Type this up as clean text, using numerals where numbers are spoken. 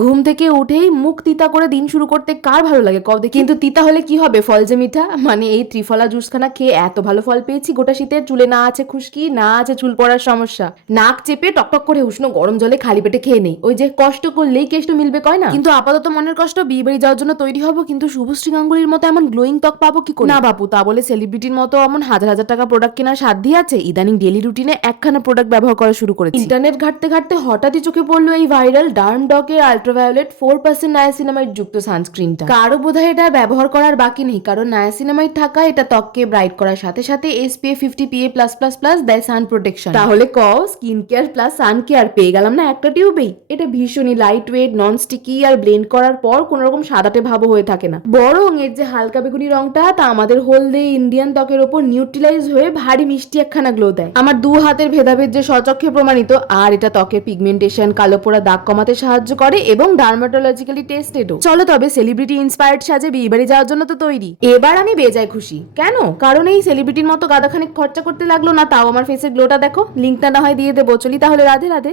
ঘুম থেকে উঠেই মুখ তিতা করে দিন শুরু করতে কার ভালো লাগে কও দেখি। কিন্তু তিতা হলে কি হবে, ফল যে মিঠা। মানে এই ত্রিফলা জুসখানা খেয়ে এত ভালো ফল পেয়েছি, গোটা শীতের চুলে না আছে খুশকি, না আছে চুল পড়ার সমস্যা, নাক চেপে টকটক করে উষ্ণ গরম জলে খালি পেটে খেয়ে নেই, ওই যে কষ্ট করলেই কেষ্ট মিলবে কয় না। কিন্তু আপাতত মনের কষ্ট, বিয়ে বাড়ি যাওয়ার জন্য তৈরি হবো, কিন্তু শুভশ্রী গাঙ্গুলির মতো এমন গ্লোয়িং ত্বক পাবো কি করে? না বাপু, তা বলে সেলিব্রিটির মতো এমন হাজার হাজার টাকা প্রোডাক্ট কেনার সাধ্য আছে? ইদানিং ডেলি রুটিনে একখানা প্রোডাক্ট ব্যবহার করা শুরু করেছি। ইন্টারনেট ঘাটতে ঘাটতে হঠাৎই চোখে পড়লো এই ভাইরাল ডার্ম ডকের আল্ট্রাভায়োলেট 4% নায়াসিনামাইড যুক্ত সানস্ক্রিনটা। কারো বোধহয় এটা ব্যবহার করার বাকি নেই, কারণ নায়াসিনামাইড থাকা এটা ত্বককে ব্রাইট করার সাথে সাথে SPF 50 PA+++ দেয় সান প্রোটেকশন। তাহলে কও, স্কিন কেয়ার প্লাস সান কেয়ার পেয়ে গেলাম না একটা টিউবেই। এটা ভীষণই লাইট ওয়েট, নন স্টিকি, আর ব্লেন্ড করার পর কোন রকম সাদাটে ভাবও হয়ে থাকে না। বরং এর যে হালকা বেগুনি রংটা, তা আমাদের হলদে ইন্ডিয়ান ত্বকের ওপর নিউট্রিলাইজ হয়ে ভারী মিষ্টি একখানা গ্লো দেয়। আমার দু হাতের ভেদাভেদ যে সচক্ষে প্রমাণিত। আর এটা ত্বকের পিগমেন্টেশন, কালো পোড়া দাগ কমাতে সাহায্য করে এবং ডার্মাটোলজিক্যালি টেস্টেডও। চলো তবে সেলিব্রিটি ইন্সপায়ার্ড সাজে বিয়ে বাড়ি যাওয়ার জন্য তো তৈরি। এবার আমি বেজায় খুশি। কেন? কারণ এই সেলিব্রিটির মতো গাদাখানিক খরচা করতে লাগলো না, তাও আমার ফেসের গ্লোটা দেখো। লিঙ্কটা না হয় দিয়ে দেবো। চলি তাহলে, রাধে রাধে।